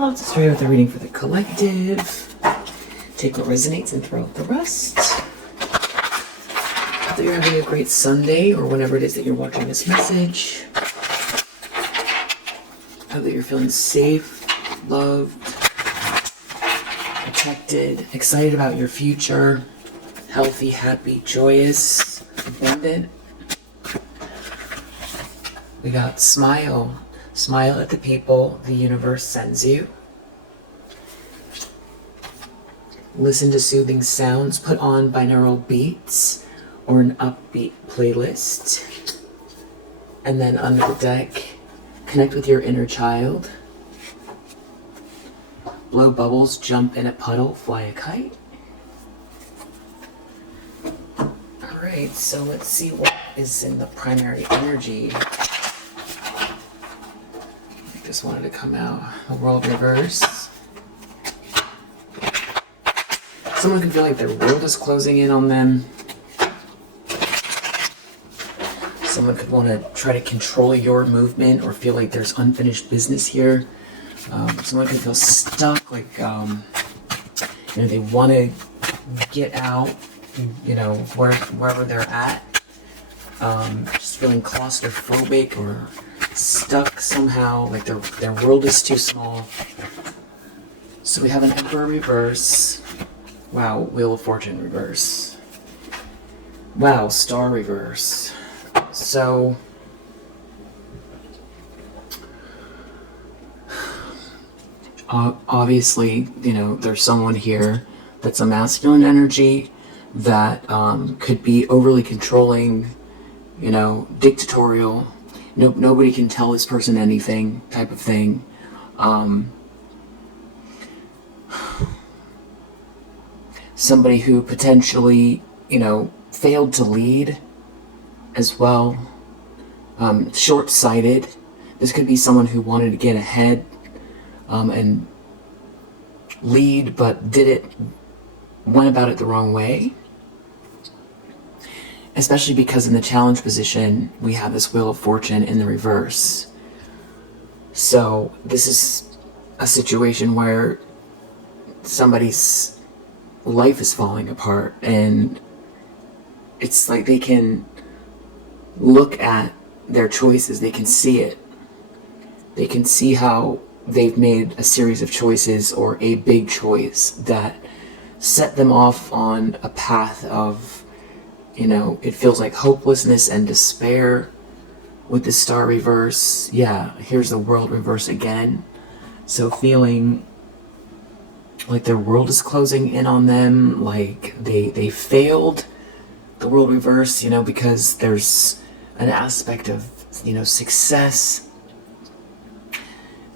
I'll just start with a reading for the collective. Take what resonates and throw out the rest. Hope that you're having a great Sunday or whenever it is that you're watching this message. Hope that you're feeling safe, loved, protected, excited about your future, healthy, happy, joyous, abundant. We got smile. Smile at the people the universe sends you. Listen to soothing sounds. Put on binaural beats or an upbeat playlist. And then under the deck, connect with your inner child. Blow bubbles, jump in a puddle, fly a kite. Alright, so let's see what is in the primary energy. Just wanted to come out. The world reverse. Someone can feel like their world is closing in on them. Someone could want to try to control your movement or feel like there's unfinished business here. Someone can feel stuck, like they want to get out, wherever they're at. Just feeling claustrophobic or stuck somehow, like their world is too small. So we have an Emperor reverse. Wow, Wheel of Fortune reverse. Wow, Star reverse. So obviously, there's someone here that's a masculine energy that could be overly controlling, dictatorial. Nobody can tell this person anything type of thing. Somebody who potentially, failed to lead as well. Short-sighted. This could be someone who wanted to get ahead and lead, but went about it the wrong way. Especially because in the challenge position, we have this Wheel of Fortune in the reverse. So this is a situation where somebody's life is falling apart, and it's like they can look at their choices, they can see it. They can see how they've made a series of choices or a big choice that set them off on a path of it feels like hopelessness and despair with the Star reverse. Yeah, here's the World reverse again. So feeling like their world is closing in on them, like they failed the World reverse, because there's an aspect of, success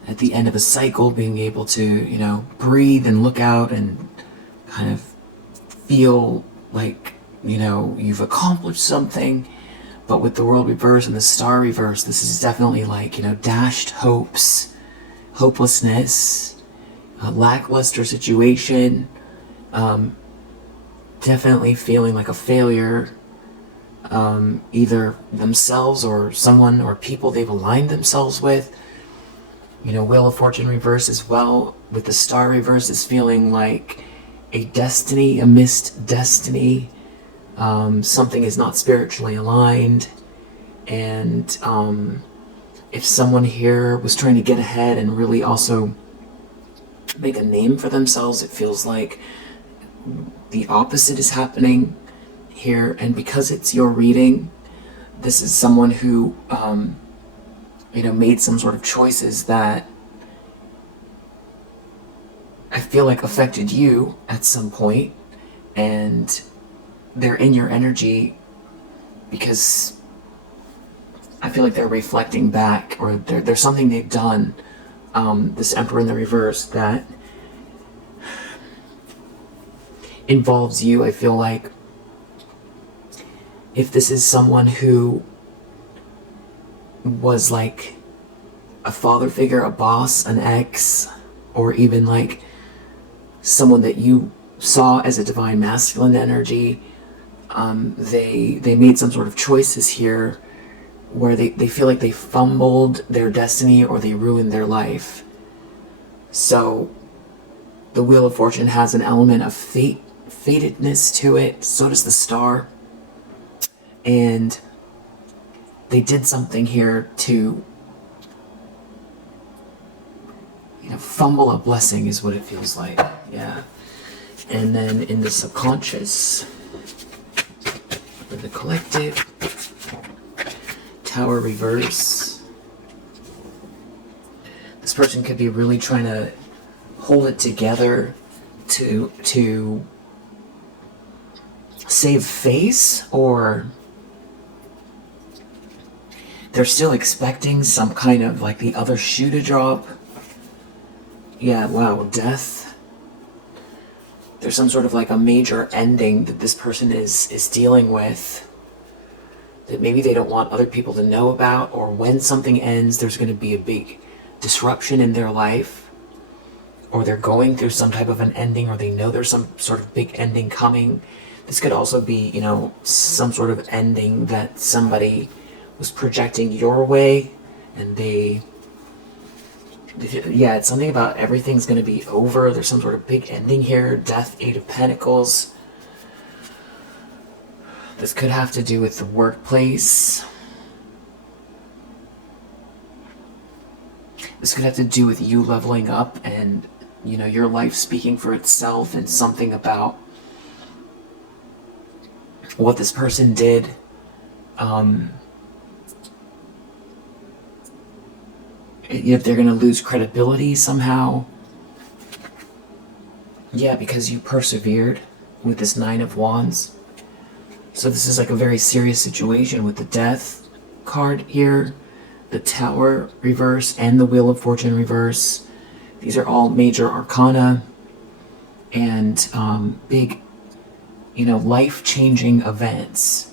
at the end of a cycle, being able to, breathe and look out and kind of feel like, you've accomplished something. But with the World reverse and the Star reverse, this is definitely like, dashed hopes, hopelessness, a lackluster situation, definitely feeling like a failure, either themselves or someone or people they've aligned themselves with. Wheel of Fortune reverse as well, with the Star reverse, is feeling like a destiny, a missed destiny. Something is not spiritually aligned, and if someone here was trying to get ahead and really also make a name for themselves, it feels like the opposite is happening here. And because it's your reading, this is someone who made some sort of choices that I feel like affected you at some point, and they're in your energy because I feel like they're reflecting back, or there's something they've done, this Emperor in the reverse, that involves you. I feel like if this is someone who was like a father figure, a boss, an ex, or even like someone that you saw as a divine masculine energy, they made some sort of choices here where they feel like they fumbled their destiny or they ruined their life. So the Wheel of Fortune has an element of fatedness to it. So does the Star. And they did something here to, fumble a blessing is what it feels like. Yeah. And then in the subconscious, for the collective, Tower reverse. This person could be really trying to hold it together to save face, or they're still expecting some kind of like the other shoe to drop. Yeah, wow, death. There's some sort of like a major ending that this person is dealing with that maybe they don't want other people to know about, or when something ends, there's going to be a big disruption in their life, or they're going through some type of an ending, or they know there's some sort of big ending coming. This could also be, some sort of ending that somebody was projecting your way, and it's something about everything's going to be over. There's some sort of big ending here. Death, Eight of Pentacles. This could have to do with the workplace. This could have to do with you leveling up and, your life speaking for itself, and something about what this person did. If they're going to lose credibility somehow. Yeah, because you persevered with this Nine of Wands. So this is like a very serious situation with the Death card here, the Tower reverse, and the Wheel of Fortune reverse. These are all major arcana and big, life-changing events.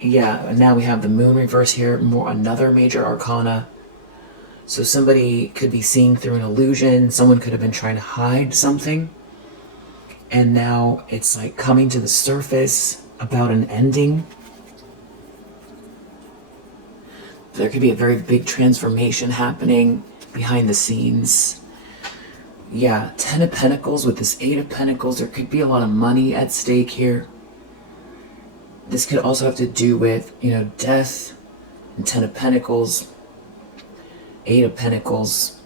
Yeah, and now we have the Moon reverse here, another major arcana. So somebody could be seeing through an illusion. Someone could have been trying to hide something, and now it's like coming to the surface about an ending. There could be a very big transformation happening behind the scenes. Yeah, 10 of Pentacles with this 8 of Pentacles. There could be a lot of money at stake here. This could also have to do with, death and 10 of Pentacles, 8 of Pentacles,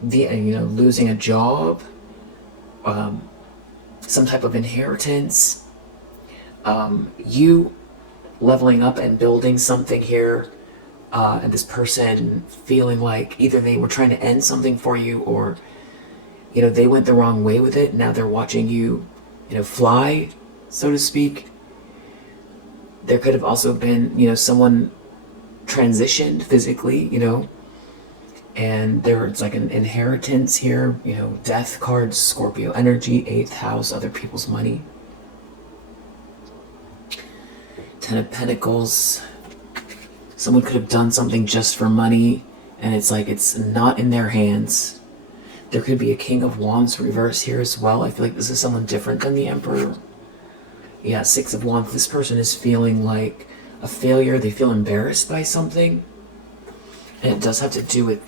losing a job, some type of inheritance, you leveling up and building something here, and this person feeling like either they were trying to end something for you, or, they went the wrong way with it. Now they're watching you, fly, so to speak. There could have also been, someone transitioned physically, and there's like an inheritance here, Death cards, Scorpio energy, 8th house, other people's money. 10 of Pentacles. Someone could have done something just for money, and it's like it's not in their hands. There could be a King of Wands reverse here as well. I feel like this is someone different than the Emperor. Yeah, 6 of Wands. This person is feeling like a failure. They feel embarrassed by something. And it does have to do with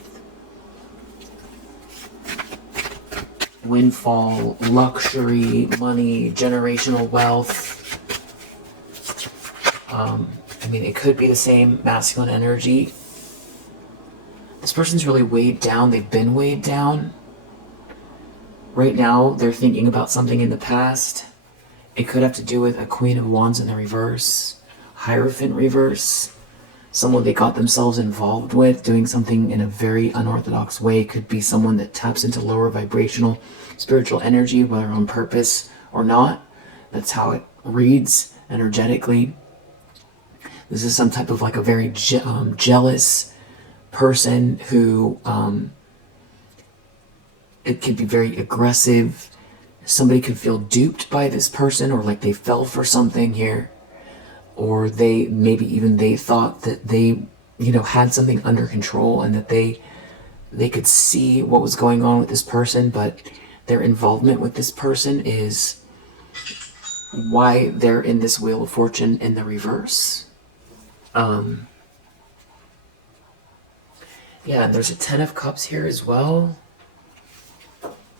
windfall, luxury, money, generational wealth. It could be the same masculine energy. This person's really weighed down. They've been weighed down. Right now, they're thinking about something in the past. It could have to do with a Queen of Wands in the reverse, Hierophant reverse, someone they got themselves involved with, doing something in a very unorthodox way. Could be someone that taps into lower vibrational spiritual energy, whether on purpose or not. That's how it reads energetically. This is some type of like a very jealous person who, it could be very aggressive. Somebody could feel duped by this person, or like they fell for something here, or they thought that they had something under control, and that they could see what was going on with this person, but their involvement with this person is why they're in this Wheel of Fortune in the reverse. Yeah, and there's a Ten of Cups here as well.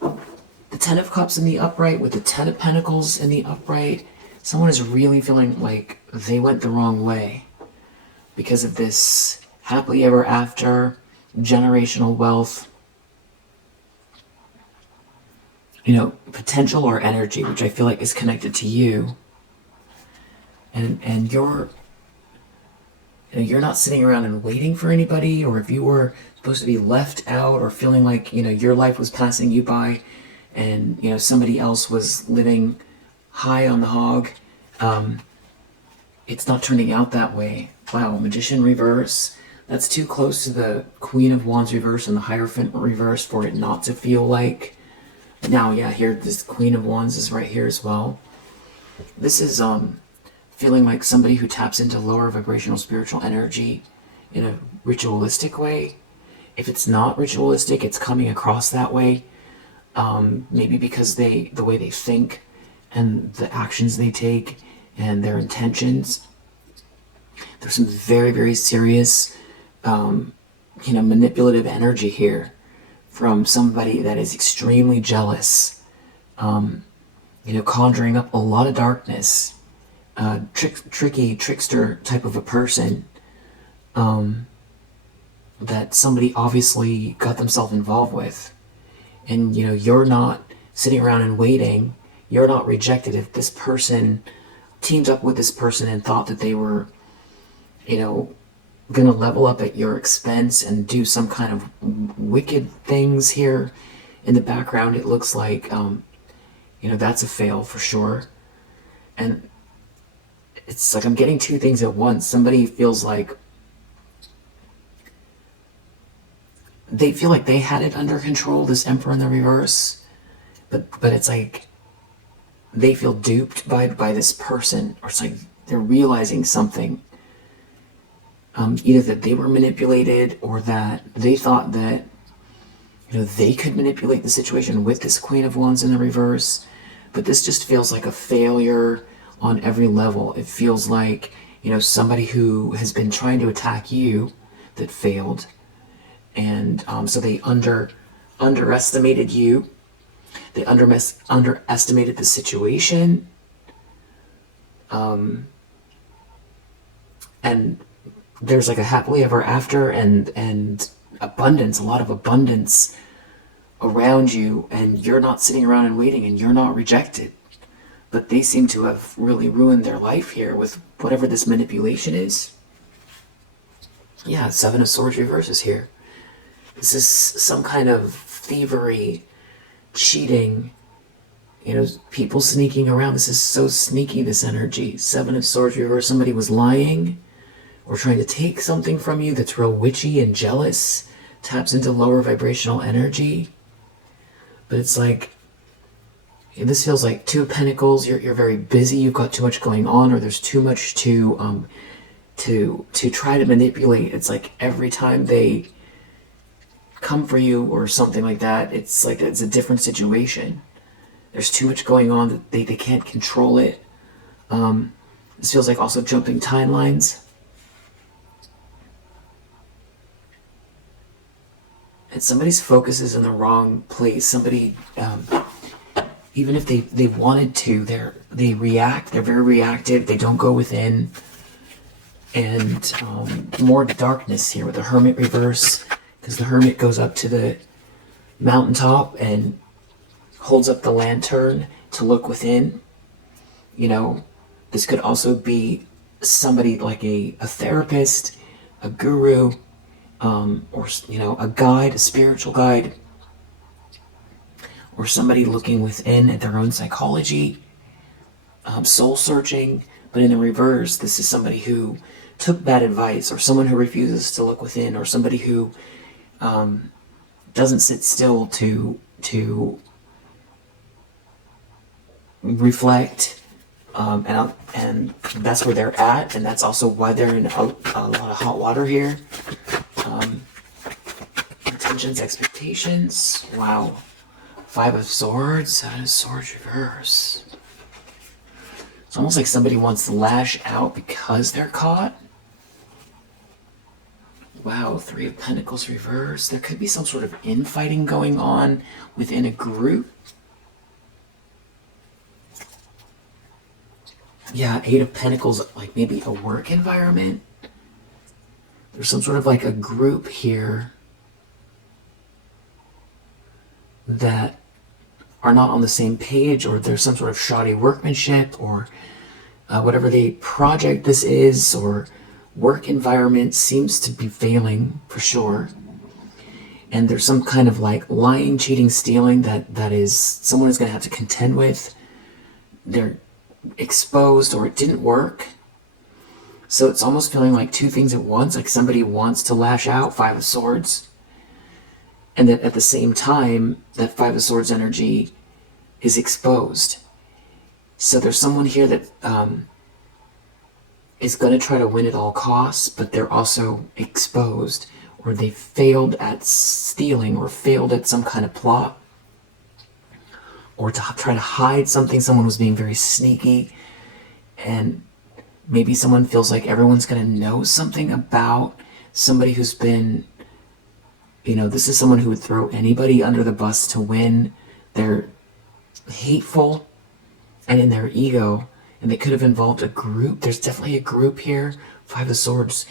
The Ten of Cups in the upright with the Ten of Pentacles in the upright. Someone is really feeling like they went the wrong way because of this happily ever after, generational wealth, potential or energy, which I feel like is connected to you. And you're not sitting around and waiting for anybody, or if you were supposed to be left out or feeling like, your life was passing you by and, somebody else was living high on the hog, it's not turning out that way. Wow, Magician reverse. That's too close to the Queen of Wands reverse and the Hierophant reverse for it not to feel like. Now, yeah, here, this Queen of Wands is right here as well. This is, feeling like somebody who taps into lower vibrational spiritual energy in a ritualistic way. If it's not ritualistic, it's coming across that way. Maybe because the way they think and the actions they take and their intentions. There's some very, very serious, manipulative energy here from somebody that is extremely jealous, conjuring up a lot of darkness. Tricky trickster type of a person that somebody obviously got themselves involved with. And, you're not sitting around and waiting. You're not rejected if this person teamed up with this person and thought that they were, going to level up at your expense and do some kind of wicked things here. In the background, it looks like, that's a fail for sure. And it's like I'm getting two things at once. Somebody feels like they feel like they had it under control, this Emperor in the reverse, but it's like they feel duped by this person, or it's like they're realizing something. Either that they were manipulated, or that they thought that they could manipulate the situation with this Queen of Wands in the reverse. But this just feels like a failure on every level. It feels like, somebody who has been trying to attack you that failed. And so they underestimated you. They underestimated the situation. And there's like a happily ever after and abundance, a lot of abundance around you. And you're not sitting around and waiting, and you're not rejected. But they seem to have really ruined their life here with whatever this manipulation is. Yeah, Seven of Swords reverse is here. This is some kind of thievery, cheating, people sneaking around. This is so sneaky, this energy. Seven of Swords reverse. Somebody was lying or trying to take something from you that's real witchy and jealous. Taps into lower vibrational energy. But it's like, this feels like Two of Pentacles. You're very busy. You've got too much going on, or there's too much to try to manipulate. It's like every time they come for you or something like that, it's like it's a different situation. There's too much going on that they can't control it. This feels like also jumping timelines. And somebody's focus is in the wrong place. Somebody, even if they wanted to, they react. They're very reactive. They don't go within. And more darkness here with the Hermit reverse, because the Hermit goes up to the mountaintop and holds up the lantern to look within. This could also be somebody like a therapist, a guru, or a guide, a spiritual guide, or somebody looking within at their own psychology, soul searching. But in the reverse, this is somebody who took bad advice, or someone who refuses to look within, or somebody who doesn't sit still to reflect, and that's where they're at, and that's also why they're in a lot of hot water here. Intentions, expectations. Wow. Five of Swords, Seven of Swords reverse. It's almost like somebody wants to lash out because they're caught. Wow. Three of Pentacles reversed. There could be some sort of infighting going on within a group. Yeah, Eight of Pentacles, like maybe a work environment. There's some sort of like a group here that are not on the same page, or there's some sort of shoddy workmanship, or whatever the project this is, or work environment seems to be failing for sure. And there's some kind of like lying, cheating, stealing that is someone is going to have to contend with. They're exposed, or it didn't work. So it's almost feeling like two things at once, like somebody wants to lash out, Five of Swords, and that at the same time, that Five of Swords energy is exposed. So there's someone here that is going to try to win at all costs, but they're also exposed, or they failed at stealing, or failed at some kind of plot, or to try to hide something. Someone was being very sneaky, and maybe someone feels like everyone's going to know something about somebody who's been, this is someone who would throw anybody under the bus to win. They're hateful and in their ego, and they could have involved a group. There's definitely a group here. Five of Swords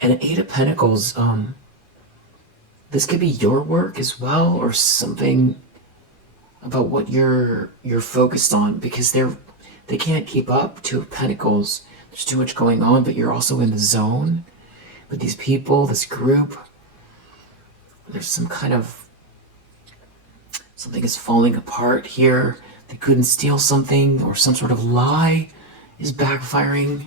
and an Eight of Pentacles. This could be your work as well, or something about what you're focused on, because they can't keep up. Two of Pentacles. There's too much going on, but you're also in the zone with these people, this group. There's some kind of something is falling apart here. They couldn't steal something, or some sort of lie is backfiring.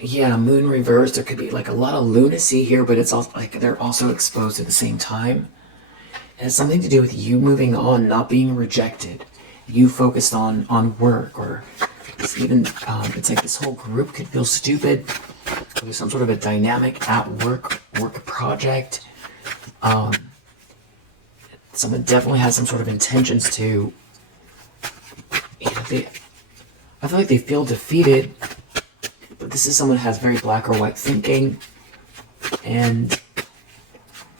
Yeah, Moon reversed. There could be like a lot of lunacy here, but it's also like they're also exposed at the same time. It has something to do with you moving on, not being rejected. You focused on work, or it's even it's like this whole group could feel stupid. There's some sort of a dynamic at work project. Someone definitely has some sort of intentions to, I feel like they feel defeated, but this is someone who has very black or white thinking, and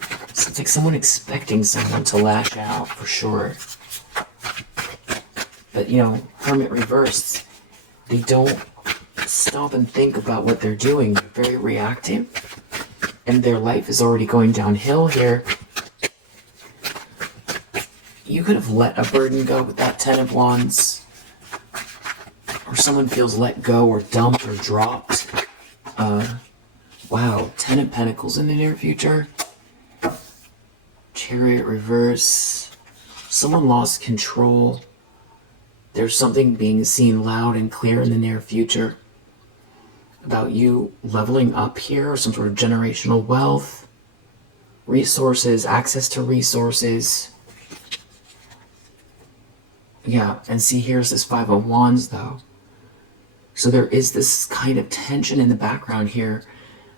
it's like someone expecting someone to lash out for sure. But Hermit reversed, they don't stop and think about what they're doing. They're very reactive, and their life is already going downhill here. You could have let a burden go with that Ten of Wands, or someone feels let go or dumped or dropped. Wow, Ten of Pentacles in the near future. Chariot reverse. Someone lost control. There's something being seen loud and clear in the near future about you leveling up here, some sort of generational wealth, resources, access to resources. Yeah, and see, here's this Five of Wands, though. So there is this kind of tension in the background here,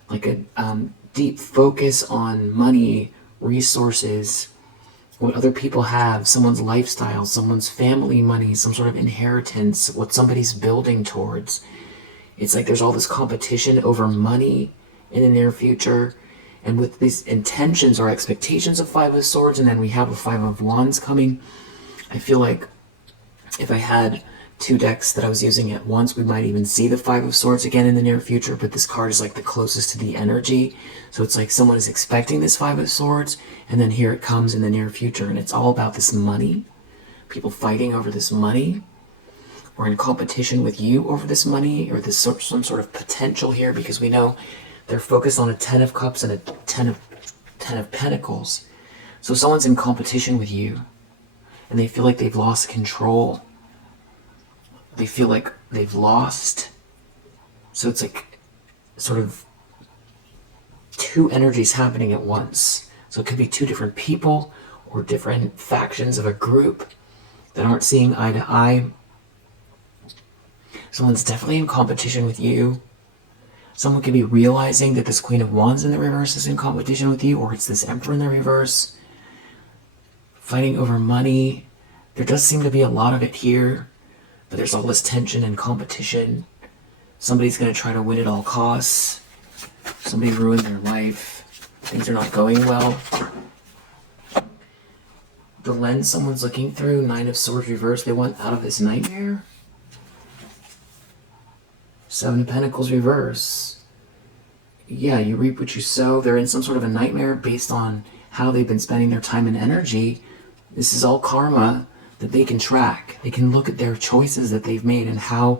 like a deep focus on money, resources, what other people have, someone's lifestyle, someone's family money, some sort of inheritance, what somebody's building towards. It's like there's all this competition over money in the near future. And with these intentions or expectations of Five of Swords, and then we have a Five of Wands coming, I feel like if I had two decks that I was using at once, we might even see the Five of Swords again in the near future, but this card is like the closest to the energy. So it's like someone is expecting this Five of Swords, and then here it comes in the near future, and it's all about this money. People fighting over this money, or in competition with you over this money, or this some sort of potential here, because we know they're focused on a Ten of Cups and a Ten of Pentacles. So someone's in competition with you, and they feel like they've lost control. They feel like they've lost. So it's like sort of two energies happening at once. So it could be two different people or different factions of a group that aren't seeing eye to eye. Someone's definitely in competition with you. Someone could be realizing that this Queen of Wands in the reverse is in competition with you, or it's this Emperor in the reverse. Fighting over money. There does seem to be a lot of it here, but there's all this tension and competition. Somebody's going to try to win at all costs. Somebody ruined their life. Things are not going well. The lens someone's looking through, Nine of Swords reversed, they want out of this nightmare. Seven of Pentacles reverse. Yeah, you reap what you sow. They're in some sort of a nightmare based on how they've been spending their time and energy. This is all karma that they can track. They can look at their choices that they've made and how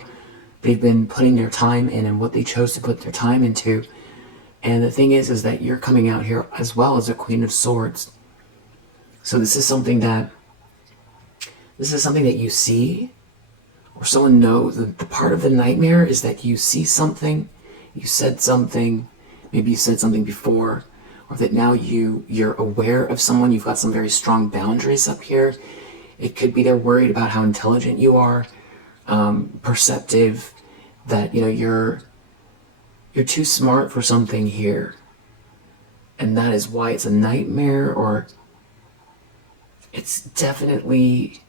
they've been putting their time in and what they chose to put their time into. And the thing is that you're coming out here as well as a Queen of Swords. So this is something that you see, or someone knows. The part of the nightmare is that you see something, you said something, maybe you said something before, or that now you're aware of someone, you've got some very strong boundaries up here. It could be they're worried about how intelligent you are, perceptive, that you're too smart for something here. And that is why it's a nightmare, or it's definitely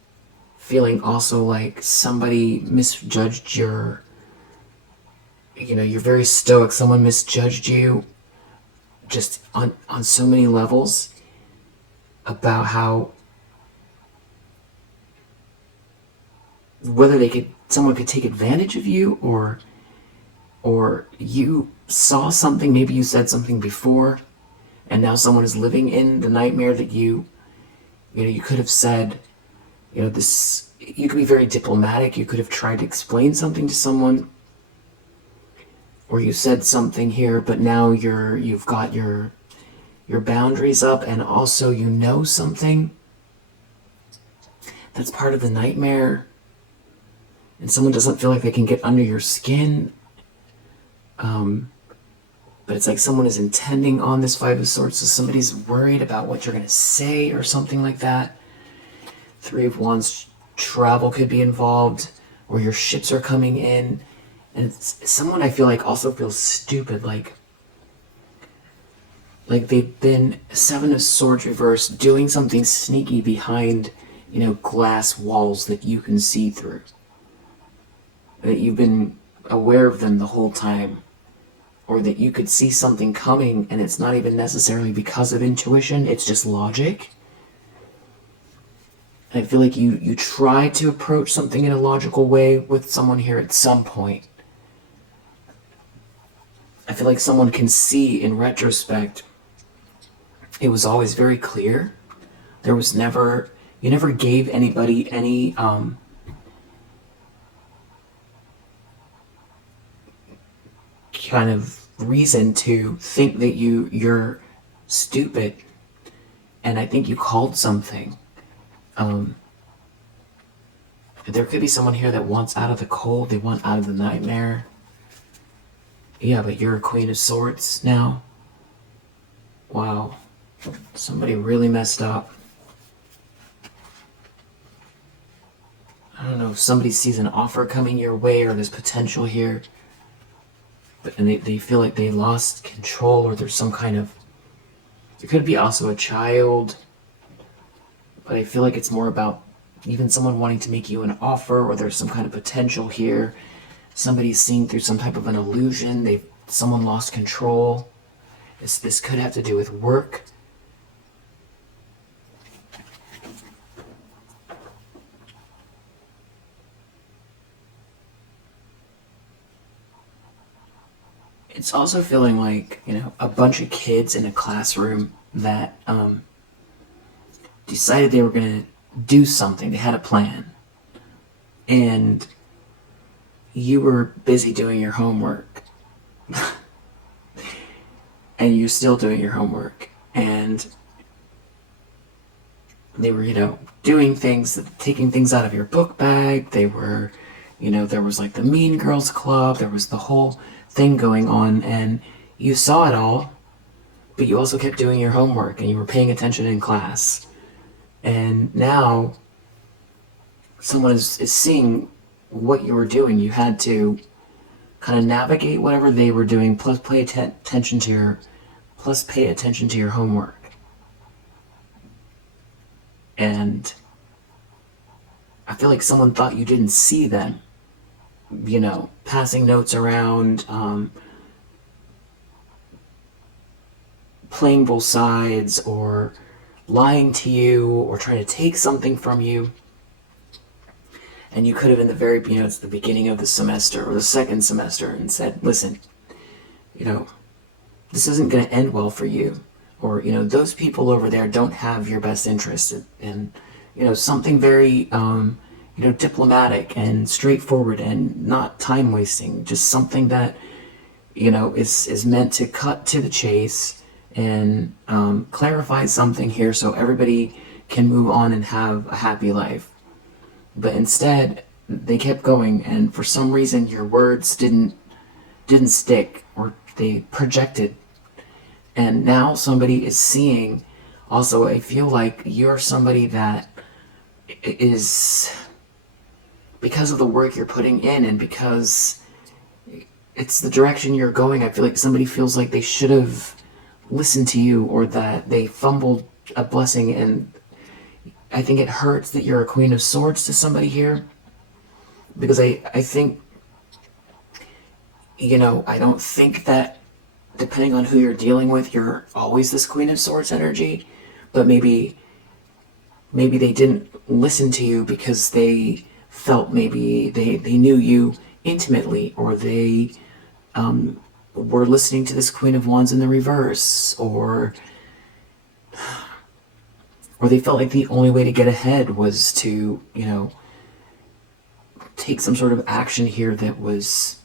feeling also like somebody misjudged you're very stoic. Someone misjudged you just on so many levels about how, whether someone could take advantage of you, or you saw something, maybe you said something before, and now someone is living in the nightmare that you could have said, this. You could be very diplomatic. You could have tried to explain something to someone, or you said something here, but now you've got your boundaries up, and also something that's part of the nightmare, and someone doesn't feel like they can get under your skin. But it's like someone is intending on this Five of Swords, so somebody's worried about what you're going to say or something like that. Three of Wands, travel could be involved, or your ships are coming in. And it's someone I feel like also feels stupid, like they've been Seven of Swords reversed, doing something sneaky behind, glass walls that you can see through. That you've been aware of them the whole time. Or that you could see something coming, and it's not even necessarily because of intuition, it's just logic. And I feel like you try to approach something in a logical way with someone here at some point. I feel like someone can see in retrospect, it was always very clear. There was never, you never gave anybody any kind of reason to think that you're stupid. And I think you called something. There could be someone here that wants out of the cold, they want out of the nightmare. Yeah, but you're a Queen of Swords now. Wow. Somebody really messed up. I don't know if somebody sees an offer coming your way, or there's potential here, and they feel like they lost control, or there's some kind of... There could be also a child, but I feel like it's more about even someone wanting to make you an offer, or there's some kind of potential here. Somebody's seeing through some type of an illusion. Someone lost control. This could have to do with work. It's also feeling like, a bunch of kids in a classroom that decided they were going to do something. They had a plan. And you were busy doing your homework. And you're still doing your homework. And they were, doing things, taking things out of your book bag. They were, there was like the Mean Girls Club. There was the whole thing going on, and you saw it all, but you also kept doing your homework, and you were paying attention in class. And now someone is seeing what you were doing. You had to kind of navigate whatever they were doing, plus pay attention to your homework. And I feel like someone thought you didn't see them, passing notes around, playing both sides or lying to you or trying to take something from you. And you could have, in the very, it's the beginning of the semester or the second semester, and said, listen, this isn't going to end well for you. Or, those people over there don't have your best interest. And, something very, diplomatic and straightforward and not time wasting. Just something that, is meant to cut to the chase and clarify something here so everybody can move on and have a happy life. But instead, they kept going, and for some reason your words didn't stick, or they projected. And now somebody is seeing. Also, I feel like you're somebody that is, because of the work you're putting in and because it's the direction you're going, I feel like somebody feels like they should have listened to you, or that they fumbled a blessing. And I think it hurts that you're a Queen of Swords to somebody here, because I think, I don't think that, depending on who you're dealing with, you're always this Queen of Swords energy. But maybe they didn't listen to you because they felt maybe they knew you intimately, or they were listening to this Queen of Wands in the reverse, or they felt like the only way to get ahead was to, take some sort of action here that was,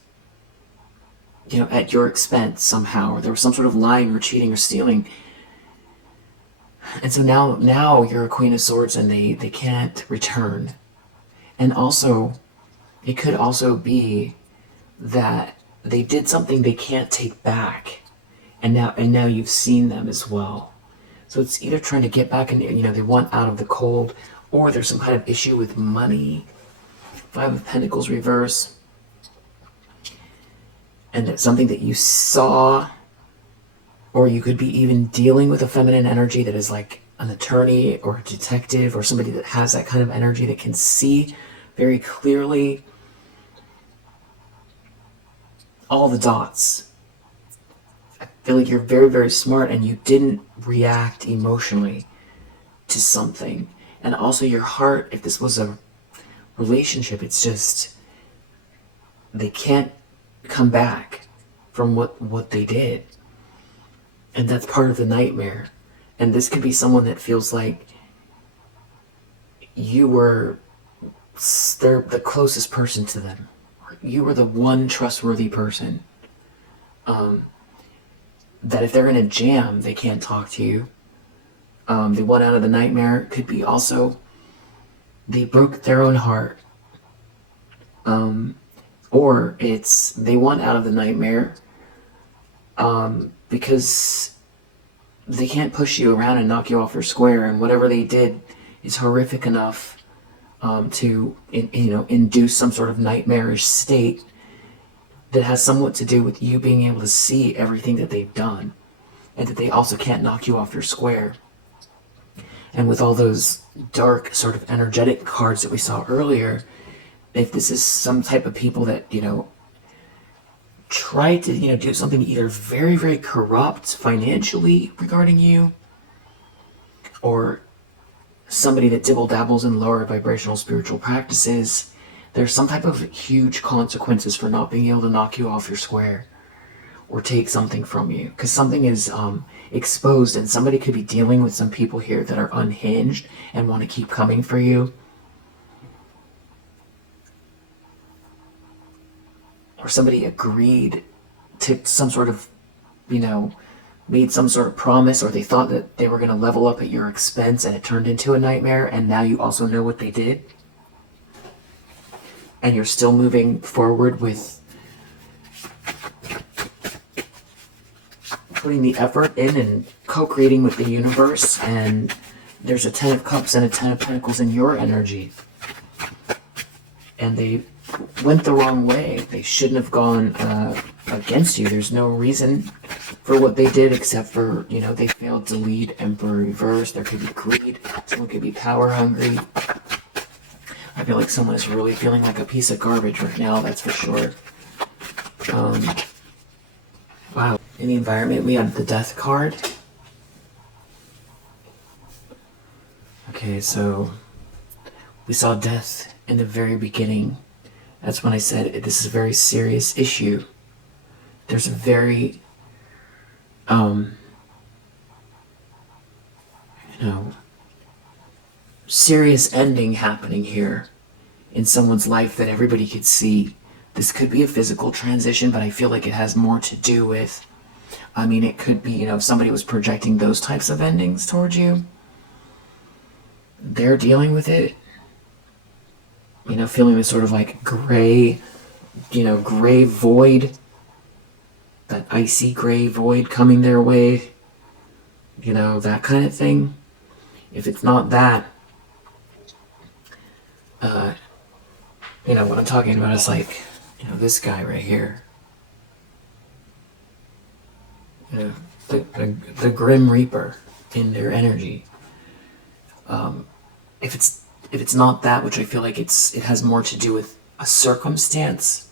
at your expense somehow, or there was some sort of lying or cheating or stealing. And so now you're a Queen of Swords, and they can't return. And also, it could also be that they did something they can't take back, and now you've seen them as well. So it's either trying to get back, and they want out of the cold, or there's some kind of issue with money. 5 of Pentacles reverse. And it's something that you saw, or you could be even dealing with a feminine energy that is like an attorney or a detective, or somebody that has that kind of energy that can see very clearly all the dots. I feel like you're very, very smart, and you didn't react emotionally to something. And also your heart, if this was a relationship, it's just, they can't come back from what they did. And that's part of the nightmare. And this could be someone that feels like you were the closest person to them. You were the one trustworthy person. That if they're in a jam, they can't talk to you. They want out of the nightmare. Could be also they broke their own heart. Or it's they want out of the nightmare because they can't push you around and knock you off your square, and whatever they did is horrific enough to induce some sort of nightmarish state that has somewhat to do with you being able to see everything that they've done, and that they also can't knock you off your square. And with all those dark sort of energetic cards that we saw earlier, if this is some type of people that, try to, do something either very, very corrupt financially regarding you, or somebody that dibble-dabbles in lower vibrational spiritual practices, there's some type of huge consequences for not being able to knock you off your square or take something from you, because something is exposed, and somebody could be dealing with some people here that are unhinged and want to keep coming for you. Or somebody agreed to some sort of, made some sort of promise, or they thought that they were going to level up at your expense, and it turned into a nightmare, and now you also know what they did. And you're still moving forward with putting the effort in and co-creating with the universe, and there's a 10 of Cups and a 10 of Pentacles in your energy. And they went the wrong way. They shouldn't have gone against you. There's no reason for what they did except for, they failed to lead Emperor reverse. There could be greed. Someone could be power hungry. I feel like someone is really feeling like a piece of garbage right now, that's for sure. Wow. In the environment, we have the Death card. Okay, so we saw death in the very beginning. That's when I said this is a very serious issue. There's a very, you know, serious ending happening here in someone's life that everybody could see. This could be a physical transition, but I feel like it has more to do with, I mean, it could be, if somebody was projecting those types of endings towards you, they're dealing with it, feeling this sort of like gray, gray void, that icy gray void coming their way, that kind of thing. If it's not that, what I'm talking about is like, this guy right here. The Grim Reaper in their energy. If it's not that, which I feel like it has more to do with a circumstance,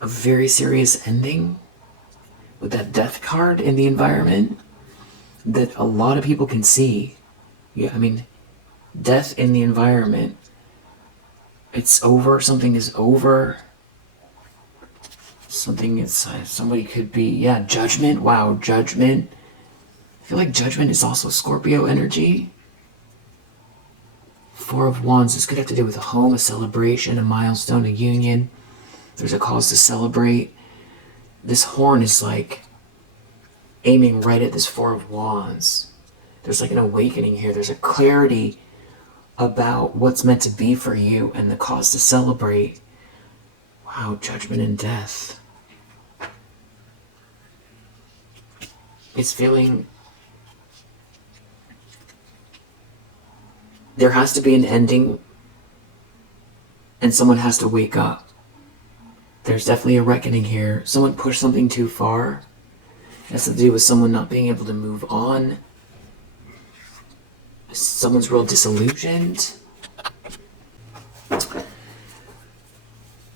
a very serious ending, with that death card in the environment that a lot of people can see. Yeah, I mean, death in the environment. It's over. Something is over. Something is. Somebody could be. Yeah, judgment. Wow, judgment. I feel like judgment is also Scorpio energy. Four of Wands. This could have to do with a home, a celebration, a milestone, a union. There's a cause to celebrate. This horn is like aiming right at this Four of Wands. There's like an awakening here. There's a clarity about what's meant to be for you and the cause to celebrate. Wow, judgment and death. It's feeling there has to be an ending and someone has to wake up. There's definitely a reckoning here. Someone pushed something too far. It has to do with someone not being able to move on. Someone's real disillusioned. And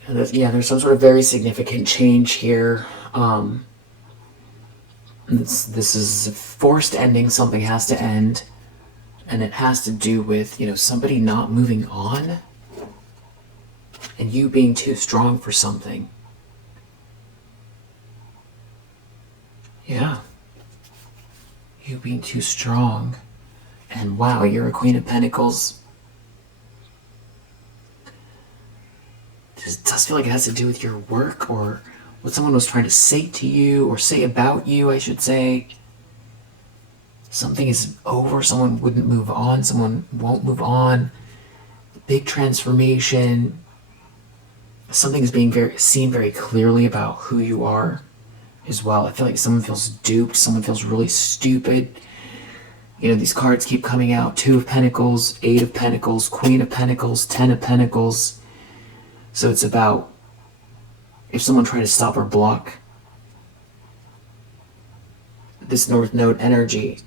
there's some sort of very significant change here. This is a forced ending. Something has to end. And it has to do with, somebody not moving on. And you being too strong for something. Yeah. You being too strong. And wow, you're a Queen of Pentacles. It does feel like it has to do with your work or what someone was trying to say to you or say about you, I should say. Something is over. Someone wouldn't move on. Someone won't move on. Big transformation. Something is being seen very clearly about who you are as well. I feel like someone feels duped. Someone feels really stupid. These cards keep coming out. 2 of Pentacles, 8 of Pentacles, Queen of Pentacles, 10 of Pentacles. So it's about if someone tried to stop or block this North Node energy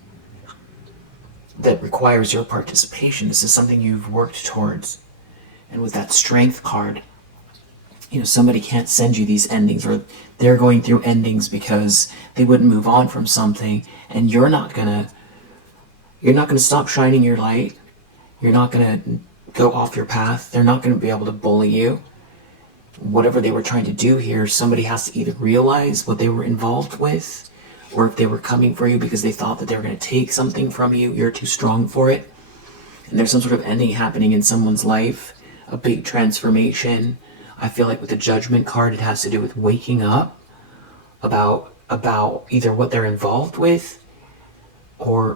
that requires your participation. This is something you've worked towards. And with that Strength card, somebody can't send you these endings, or they're going through endings because they wouldn't move on from something, and you're not gonna stop shining your light. You're not gonna go off your path. They're not gonna be able to bully you. Whatever they were trying to do here, somebody has to either realize what they were involved with, or if they were coming for you because they thought that they were going to take something from you, you're too strong for it. And there's some sort of ending happening in someone's life, a big transformation. I feel like with the Judgment card, it has to do with waking up about either what they're involved with, or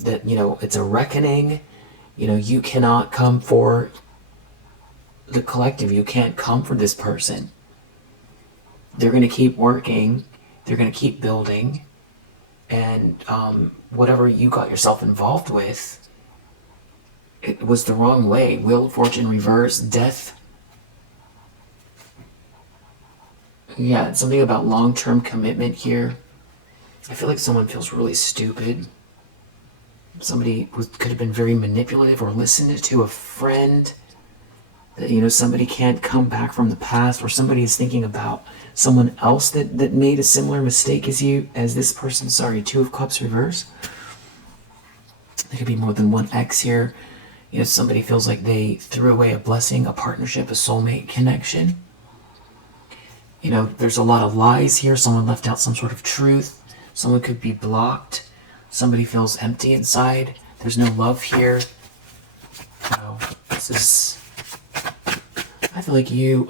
that, it's a reckoning. You cannot come for the collective. You can't come for this person. They're going to keep working. They're going to keep building. And whatever you got yourself involved with, it was the wrong way. Wheel of Fortune reverse, death. Yeah, it's something about long-term commitment here. I feel like someone feels really stupid. Somebody could have been very manipulative or listened to a friend. That, somebody can't come back from the past, or somebody is thinking about someone else that made a similar mistake as this person. Sorry, 2 of Cups reverse. There could be more than one ex here. Somebody feels like they threw away a blessing, a partnership, a soulmate connection. There's a lot of lies here. Someone left out some sort of truth. Someone could be blocked. Somebody feels empty inside. There's no love here. This is... I feel like you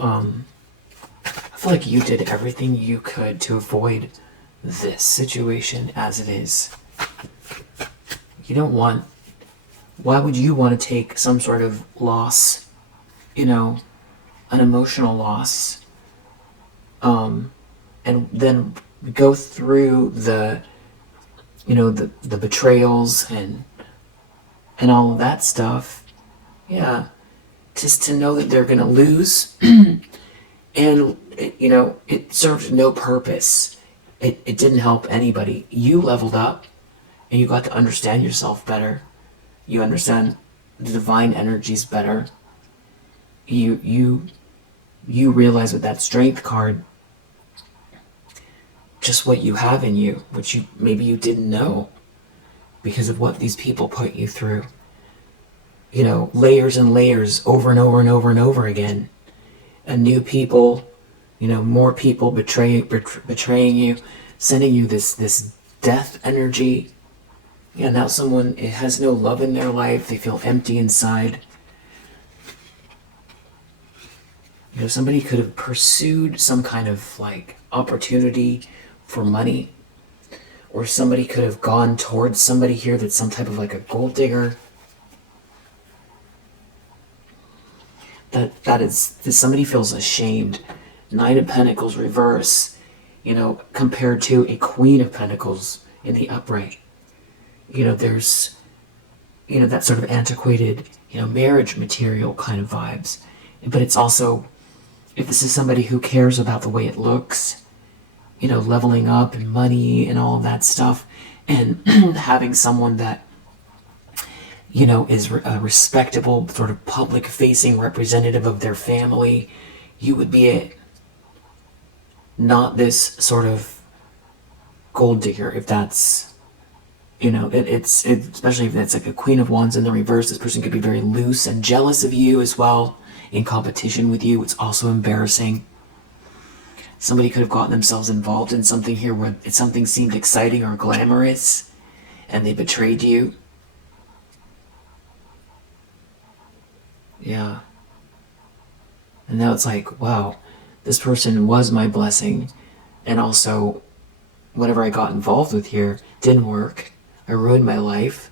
did everything you could to avoid this situation as it is. You don't want... Why would you want to take some sort of loss, an emotional loss, and then go through the betrayals and all of that stuff? Yeah, just to know that they're gonna lose, and it served no purpose. It didn't help anybody. You leveled up, and you got to understand yourself better. You understand the divine energies better. You realize with that strength card just what you have in you, which maybe you didn't know because of what these people put you through. Layers and layers, over and over and over and over again. And new people, more people betraying you, sending you this death energy. Yeah, now someone has no love in their life. They feel empty inside. Somebody could have pursued some kind of opportunity for money, or somebody could have gone towards somebody here that's some type of a gold digger. That somebody feels ashamed. Nine of Pentacles reverse, compared to a Queen of Pentacles in the upright. There's, that sort of antiquated, marriage material kind of vibes. But it's also, if this is somebody who cares about the way it looks, leveling up and money and all of that stuff, and having someone that, is a respectable, sort of public-facing representative of their family, you would be it. Not this sort of gold digger, if that's... it's especially if it's a Queen of Wands in the reverse. This person could be very loose and jealous of you as well, in competition with you. It's also embarrassing. Somebody could have gotten themselves involved in something here where something seemed exciting or glamorous, and they betrayed you. Yeah. And now it's wow, this person was my blessing, and also whatever I got involved with here didn't work. I ruined my life.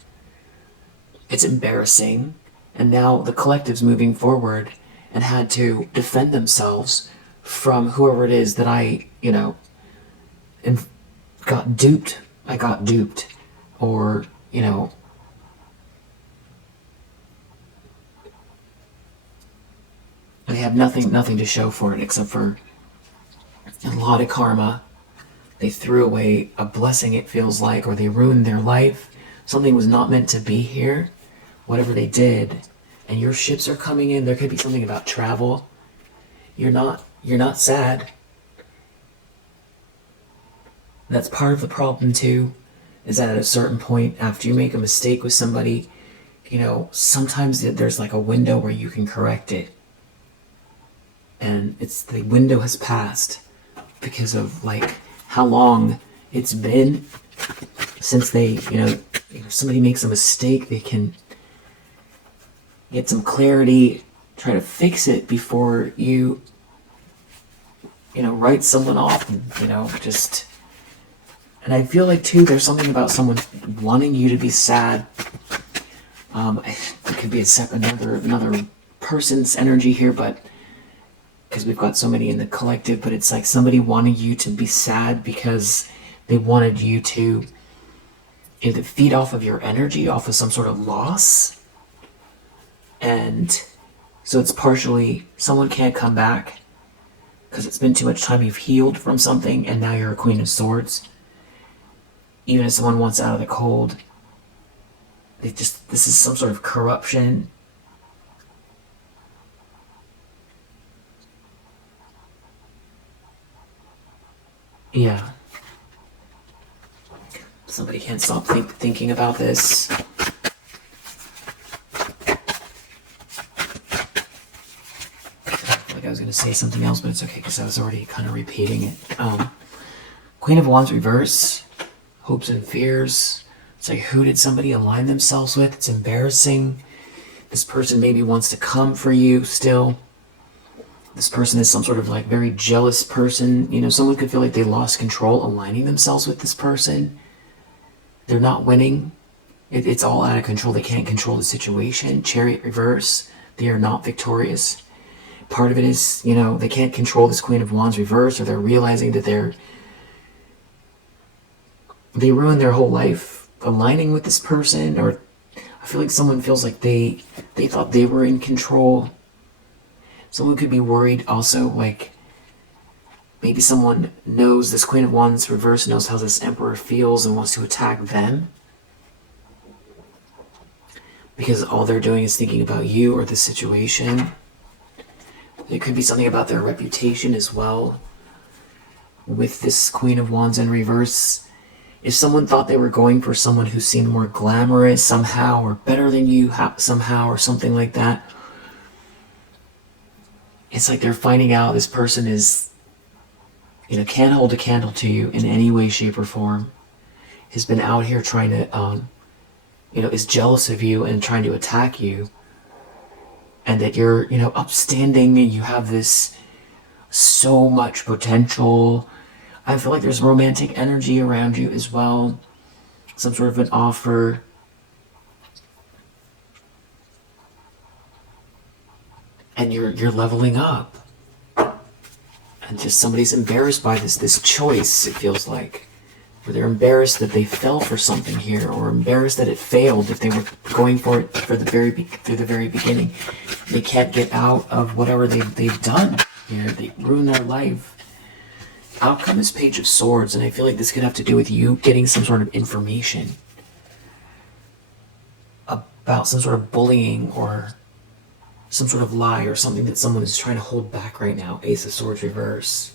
It's embarrassing. And now the collective's moving forward and had to defend themselves from whoever it is that I, and got duped. I got duped. Or, they have nothing to show for it except for a lot of karma. They threw away a blessing, it feels like, or they ruined their life. Something was not meant to be here, whatever they did. And your ships are coming in. There could be something about travel. You're not sad. That's part of the problem too, is that at a certain point, after you make a mistake with somebody, sometimes there's a window where you can correct it. And the window has passed because of how long it's been since they, somebody makes a mistake, they can get some clarity, try to fix it before you, write someone off, and, just... And I feel too, there's something about someone wanting you to be sad. It could be another person's energy here, but because we've got so many in the collective, but it's somebody wanting you to be sad because they wanted you to either feed off of your energy, off of some sort of loss. And so it's partially someone can't come back because it's been too much time, you've healed from something, and now you're a Queen of Swords. Even if someone wants out of the cold, this is some sort of corruption. Yeah. Somebody can't stop thinking about this. to say something else, but it's okay because I was already kind of repeating it. Queen of Wands reverse, hopes and fears. It's like, who did somebody align themselves with? It's embarrassing. This person maybe wants to come for you still. This person is some sort of like very jealous person. You know, someone could feel like they lost control aligning themselves with this person. They're not winning. It's all out of control. They can't control the situation. Chariot reverse. They are not victorious. Part of it is, you know, they can't control this Queen of Wands reverse, or they're realizing that they ruined their whole life aligning with this person, or I feel like someone feels like they thought they were in control. Someone could be worried also, like maybe someone knows this Queen of Wands reverse, knows how this Emperor feels and wants to attack them, because all they're doing is thinking about you or the situation. It could be something about their reputation as well. With this Queen of Wands in reverse, if someone thought they were going for someone who seemed more glamorous somehow, or better than you somehow, or something like that, it's like they're finding out this person is, you know, can't hold a candle to you in any way, shape, or form. Has been out here trying to, you know, is jealous of you and trying to attack you. And that you're, you know, upstanding and you have this so much potential. I feel like there's romantic energy around you as well. Some sort of an offer. And you're leveling up. And just somebody's embarrassed by this choice, it feels like. Or they're embarrassed that they fell for something here, or embarrassed that it failed if they were going for it through the very beginning. They can't get out of whatever they've done here. They ruin their life. Outcome is Page of Swords, and I feel like this could have to do with you getting some sort of information about some sort of bullying or some sort of lie or something that someone is trying to hold back right now. Ace of Swords reverse.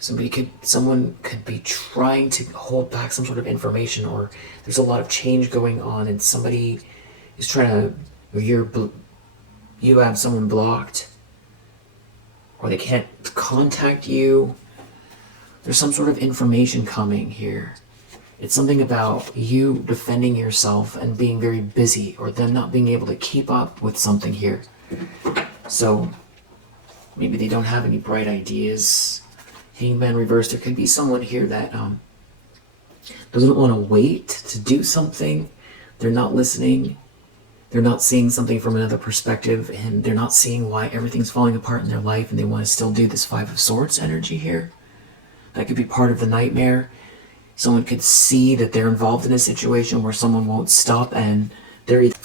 Someone could be trying to hold back some sort of information, or there's a lot of change going on and somebody is trying to, or you have someone blocked, or they can't contact you. There's some sort of information coming here. It's something about you defending yourself and being very busy, or them not being able to keep up with something here. So maybe they don't have any bright ideas. Hangman reverse. There could be someone here that doesn't want to wait to do something. They're not listening. They're not seeing something from another perspective, and they're not seeing why everything's falling apart in their life, and they want to still do this Five of Swords energy here. That could be part of the nightmare. Someone could see that they're involved in a situation where someone won't stop, and they're either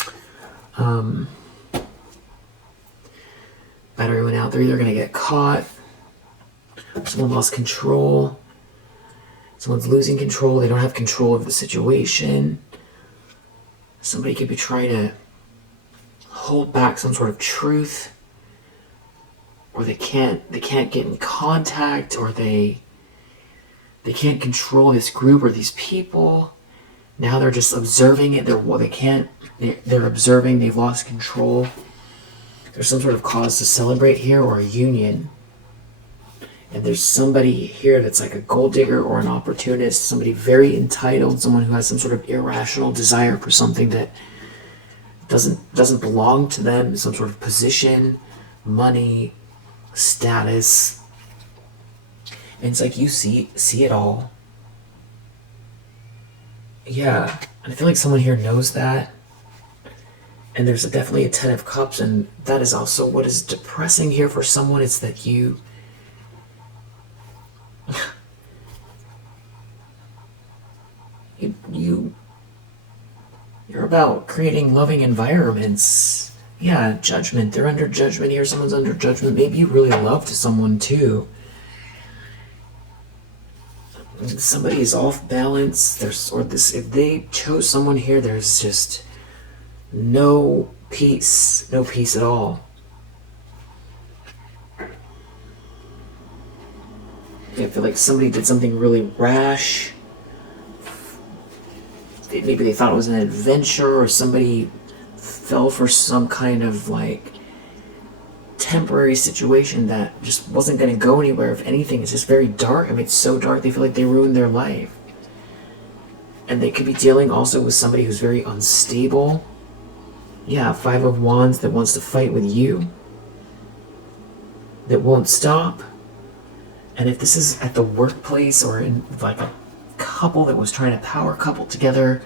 battery went out. They're either going to get caught. Someone lost control. Someone's losing control. They don't have control of the situation. Somebody could be trying to hold back some sort of truth, or they can't get in contact, or they can't control this group or these people. Now they're just observing it. They're observing. They've lost control. There's some sort of cause to celebrate here, or a union. And there's somebody here that's like a gold digger or an opportunist, somebody very entitled, someone who has some sort of irrational desire for something that doesn't belong to them, some sort of position, money, status. And it's like you see it all. Yeah, I feel like someone here knows that. And there's definitely a Ten of Cups, and that is also what is depressing here for someone. It's that you're about creating loving environments. Yeah, judgment. They're under judgment here. Someone's under judgment. Maybe you really loved someone too. Somebody is off balance. If they chose someone here, there's just no peace at all. I feel like somebody did something really rash. Maybe they thought it was an adventure, or somebody fell for some kind of like temporary situation that just wasn't going to go anywhere. If anything, it's just very dark. I mean, it's so dark they feel like they ruined their life. And they could be dealing also with somebody who's very unstable. Yeah, Five of Wands that wants to fight with you, that won't stop. And if this is at the workplace or in like a couple that was trying to power couple together,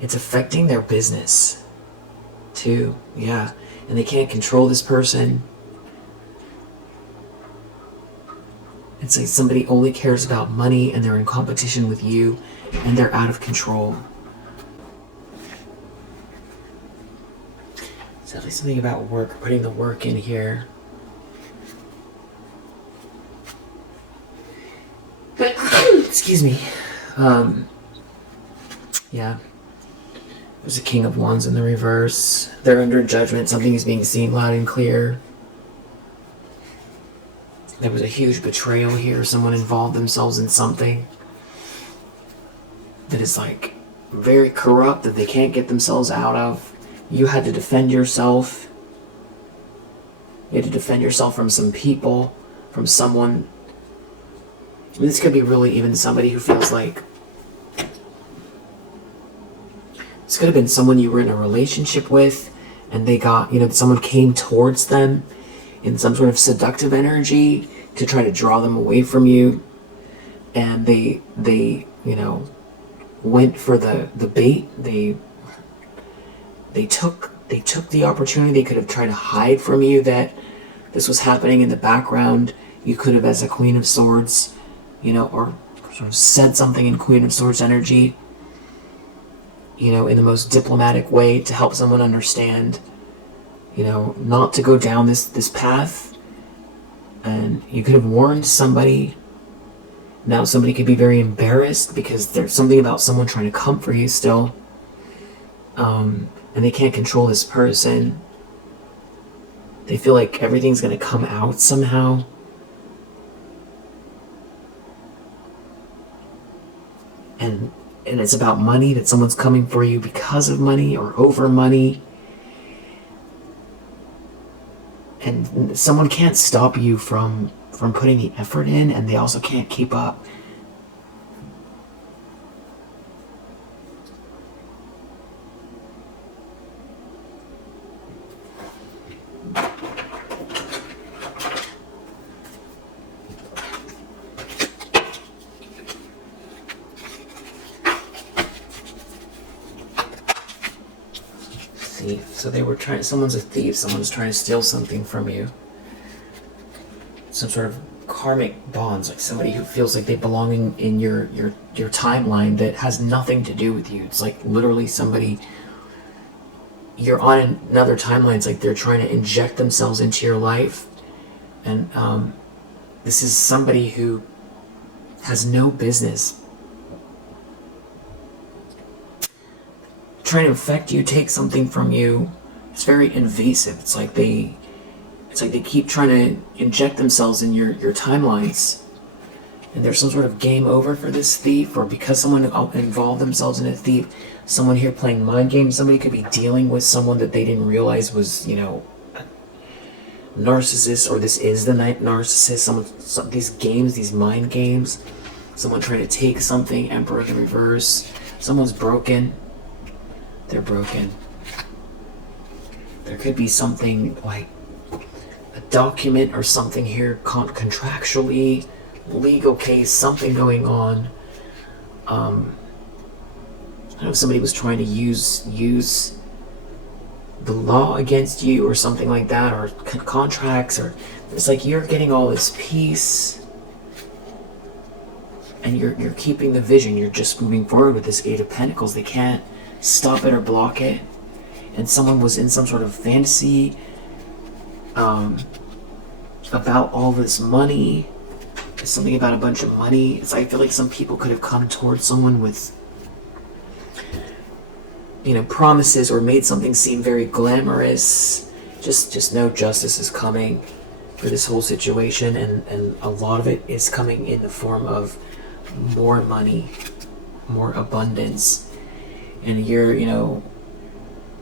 it's affecting their business too. Yeah, and they can't control this person. It's like somebody only cares about money and they're in competition with you and they're out of control. It's definitely something about work, putting the work in here. Excuse me. Yeah. There's a King of Wands in the reverse. They're under judgment. Something is being seen loud and clear. There was a huge betrayal here. Someone involved themselves in something that is like very corrupt that they can't get themselves out of. You had to defend yourself. You had to defend yourself from some people, from someone. I mean, this could be really even somebody who feels like this could have been someone you were in a relationship with and they got, someone came towards them in some sort of seductive energy to try to draw them away from you. And they went for the bait. They took the opportunity. They could have tried to hide from you that this was happening in the background. You could have, as a Queen of Swords, or sort of said something in Queen of Swords energy, in the most diplomatic way to help someone understand, not to go down this path. And you could have warned somebody. Now somebody could be very embarrassed because there's something about someone trying to comfort you still. And they can't control this person. They feel like everything's going to come out somehow. And it's about money, that someone's coming for you because of money or over money. And someone can't stop you from putting the effort in, and they also can't keep up. So they were someone's a thief, someone's trying to steal something from you. Some sort of karmic bonds, like somebody who feels like they belong in your timeline that has nothing to do with you. It's like literally somebody, you're on another timeline. It's like they're trying to inject themselves into your life. And this is somebody who has no business trying to affect you, take something from you. It's very invasive. It's like they keep trying to inject themselves in your timelines. And there's some sort of game over for this thief, or because someone involved themselves in a thief, someone here playing mind games. Somebody could be dealing with someone that they didn't realize was, a narcissist, or this is the narcissist. These games, these mind games. Someone trying to take something, Emperor in reverse. Someone's broken. They're broken. There could be something like a document or something here, contractually, legal case, something going on. I don't know if somebody was trying to use the law against you or something like that, or contracts, or it's like you're getting all this peace and you're keeping the vision. You're just moving forward with this Eight of Pentacles. They can't stop it or block it. And someone was in some sort of fantasy about all this money. There's something about a bunch of money. I feel like some people could have come towards someone with promises, or made something seem very glamorous. Just know justice is coming for this whole situation, and a lot of it is coming in the form of more money, more abundance. And you're,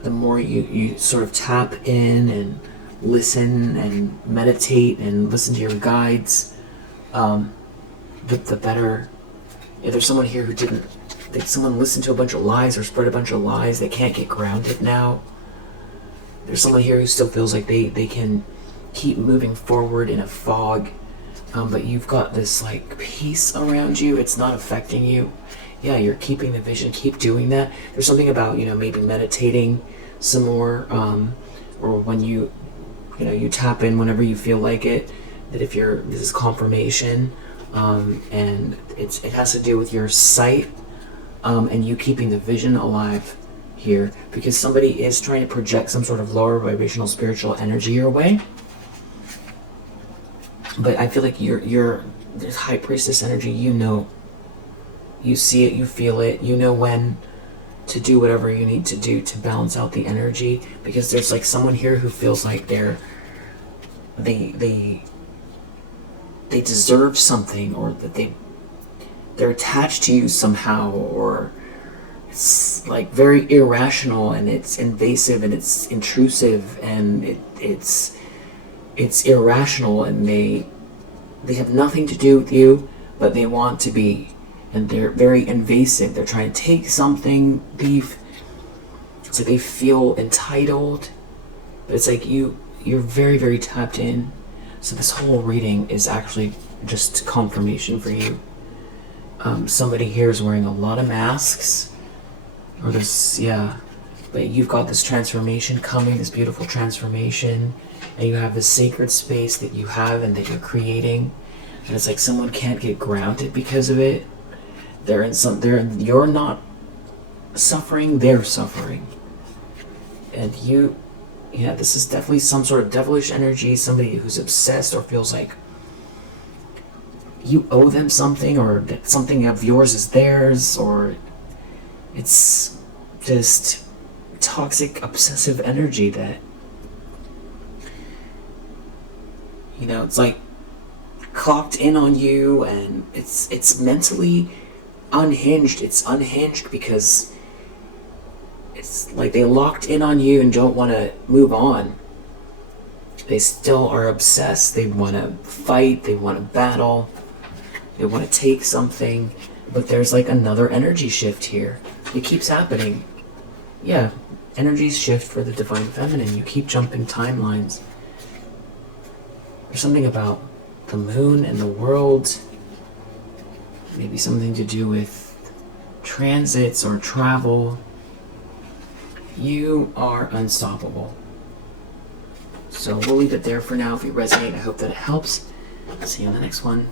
the more you sort of tap in and listen and meditate and listen to your guides, the better. If there's someone here who didn't, like someone listened to a bunch of lies or spread a bunch of lies, they can't get grounded now. There's someone here who still feels like they can keep moving forward in a fog, but you've got this like peace around you. It's not affecting you. Yeah, you're keeping the vision. Keep doing that. There's something about, maybe meditating some more, or when you tap in whenever you feel like it. That if this is confirmation, and it has to do with your sight, and you keeping the vision alive here, because somebody is trying to project some sort of lower vibrational spiritual energy your way. But I feel like you're this high priestess energy. You see it, you feel it, you know when to do whatever you need to do to balance out the energy, because there's like someone here who feels like they deserve something, or that they're attached to you somehow, or it's like very irrational, and it's invasive, and it's intrusive, and it's irrational, and they have nothing to do with you, but they want to be. And they're very invasive. They're trying to take something, leave. It's like they feel entitled. But it's like you're very, very tapped in. So this whole reading is actually just confirmation for you. Somebody here is wearing a lot of masks. Or but you've got this transformation coming, this beautiful transformation. And you have this sacred space that you have and that you're creating. And it's like someone can't get grounded because of it. You're not suffering, they're suffering. And this is definitely some sort of devilish energy, somebody who's obsessed or feels like you owe them something, or that something of yours is theirs, or it's just toxic, obsessive energy that, it's like clocked in on you, and it's mentally unhinged. It's unhinged because it's like they locked in on you and don't want to move on. They still are obsessed. They want to fight. They want to battle. They want to take something. But there's like another energy shift here. It keeps happening. Yeah, energies shift for the divine feminine. You keep jumping timelines. There's something about the moon and the world. Maybe something to do with transits or travel. You are unstoppable. So we'll leave it there for now. If you resonate, I hope that it helps. See you on the next one.